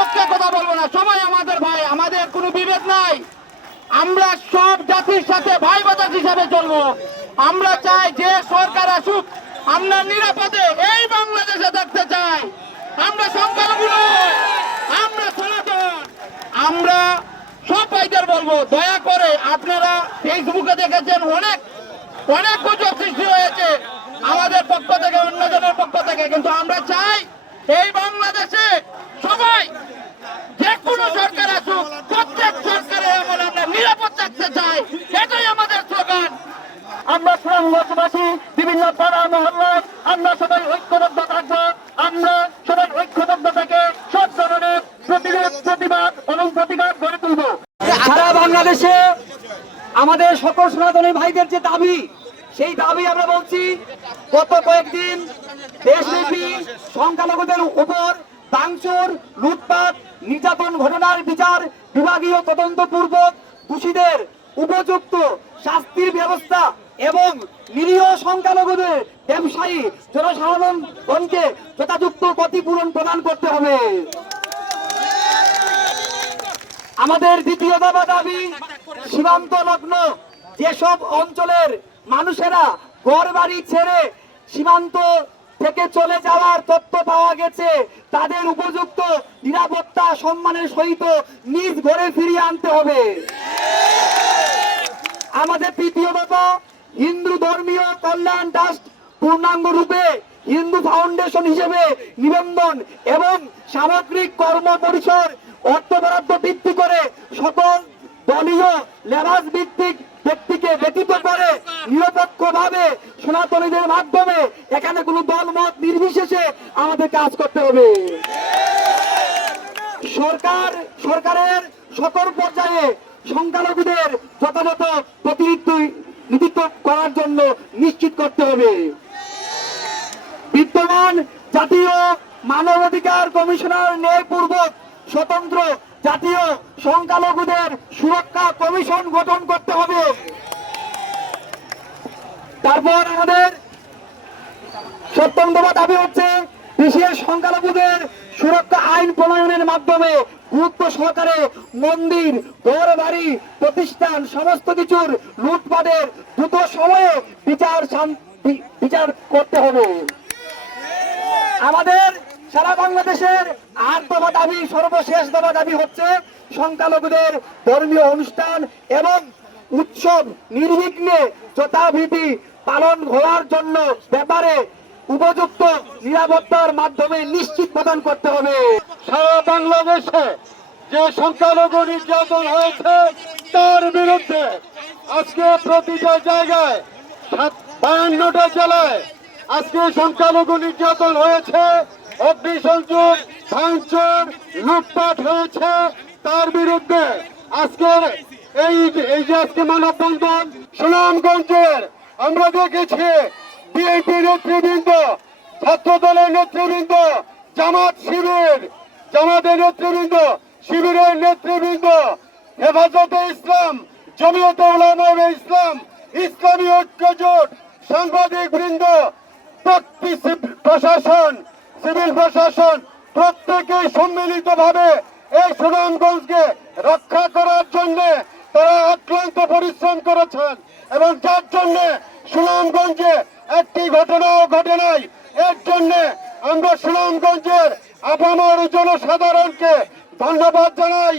পক্ষে কথা বলবো না, সবাই আমাদের ভাই, আমাদের কোনো বিভেদ নাই। আমরা সব জাতির সাথে ভাই বাজার হিসাবে চলবো। আমরা চাই যে সরকার আসুক, আমরা নিরাপদে এই বাংলাদেশে থাকতে চাই। আমরা সংখ্যালঘু নই, আমরা সনাতন। আমরা সব ভাইদের বলবো, দয়া করে আপনারা ফেসবুকে দেখেছেন অনেক অনেক গুজব সৃষ্টি হয়েছে আমাদের পক্ষ থেকে, অন্যজনের পক্ষ থেকে, কিন্তু আমরা চাই এই বাংলাদেশে সবাই, যে কোনো সরকার আসুক, প্রত্যেক সরকারের আমলে আমরা নিরাপদ থাকতে চাই। এটাই আমাদের স্লোগান। আমরা সুনামগঞ্জবাসী বিভিন্ন পাড়া মহল্লায় আমরা সবাই ঐক্যবদ্ধ থাকবো। আমরা সবাই ঐক্যবদ্ধ থেকে সব ধরনের প্রতিবাদ এবং প্রতিবাদ গড়ে তুলব। সারা বাংলাদেশে আমাদের সকল সনাতনী ভাইদের যে দাবি, সেই দাবি আমরা বলছি। গত কয়েকদিন দেশব্যাপী সংখ্যালঘুদের উপর ভাঙচুর, লুটপাট, নির্যাতন ঘটনার বিচার বিভাগীয় তদন্তপূর্বক দোষীদের উপযুক্ত শাস্তির ব্যবস্থা এবং নিরীহ সংখ্যালঘুদের ব্যবসায়ী জনসাধারণকে যথাযথ ক্ষতিপূরণ প্রদান করতে হবে। আমাদের দ্বিতীয় দাবি, সীমান্ত লগ্ন যেসব অঞ্চলের মানুষেরা ঘর বাড়ি ছেড়ে সীমান্ত থেকে চলে যাওয়ার তথ্য পাওয়া গেছে, তাদের উপযুক্ত নিরাপত্তা সম্মানের সহিত নিজ ঘরে ফিরিয়ে আনতে হবে। আমাদের তৃতীয় দফা, হিন্দু ধর্মীয় কল্যাণ ট্রাস্ট পূর্ণাঙ্গ রূপে হিন্দু ফাউন্ডেশন হিসেবে নিবন্ধন এবং সামগ্রিক কর্ম পরিসর অর্থ বরাদ্দ বৃদ্ধি করে সকল দলীয় লেবাস ভিত্তিক ব্যক্তিকে ব্যতীত করে নিরপেক্ষভাবে সনাতনীদের মাধ্যমে এখানে কোনো দলমত নির্বিশেষে আমাদের কাজ করতে হবে। সরকারের সকল পর্যায়ে সংখ্যালঘুদের যথাযথ প্রতিনিধিত্ব করার জন্য নিশ্চিত করতে হবে। বিদ্যমান জাতীয় মানবাধিকার কমিশনার ন্যায়পূর্বক স্বতন্ত্র জাতীয় সংখ্যালঘুদের সুরক্ষা কমিশন গঠন করতে হবে। তারপর আমাদের সপ্তম দফা দাবি হচ্ছে, বিশেষ সংখ্যালঘুদের সুরক্ষা আইন প্রণয়নের মাধ্যমে গুরুত্ব সহকারে মন্দির, ঘর বাড়ি, প্রতিষ্ঠান সমস্ত কিছুর লুটপাটের দ্রুত সময়ে বিচার করতে হবে। আমাদের সারা বাংলাদেশের 8 দফা দাবি, সর্বশেষ দফা দাবি হচ্ছে সংখ্যালঘুদের ধর্মীয় অনুষ্ঠান এবং উৎসব নির্বিঘ্নে যথাবিধি পালন হওয়ার জন্য ব্যাপারে উপযুক্ত নিরাপত্তার মাধ্যমে নিশ্চিত প্রদান করতে হবে। সারা বাংলাদেশে যে সংখ্যালঘু নির্যাতন হয়েছে তার বিরুদ্ধে আজকে প্রতিটা জায়গায় 52টা জেলায় আজকে সংখ্যালঘু নির্যাতন হয়েছে, অগ্নিসংযোগ, ভাঙচুর, লুটপাট হয়েছে। তার বিরুদ্ধে আজকের এই যে আজকে মানববন্ধন সুনামগঞ্জের আমরা দেখেছি বিএনপি নেতৃবৃন্দ, ছাত্র দলের নেতৃবৃন্দ, জামাতের নেতৃবৃন্দ, শিবিরের নেতৃবৃন্দ, হেফাজতে ইসলাম, জমিয়তে উলামায়ে ইসলাম, ইসলামী ঐক্য জোট, সাংবাদিক বৃন্দ, প্রশাসন, সিভিল প্রশাসন প্রত্যেকেই সম্মিলিতভাবে এই সুনামগঞ্জকে রক্ষা করার জন্য তারা অক্লান্ত পরিশ্রম করেছেন এবং যার জন্য সুনামগঞ্জে একটি ঘটনাও ঘটে নাই। এর জন্য আমরা সুনামগঞ্জের আপামর জনসাধারণকে ধন্যবাদ জানাই।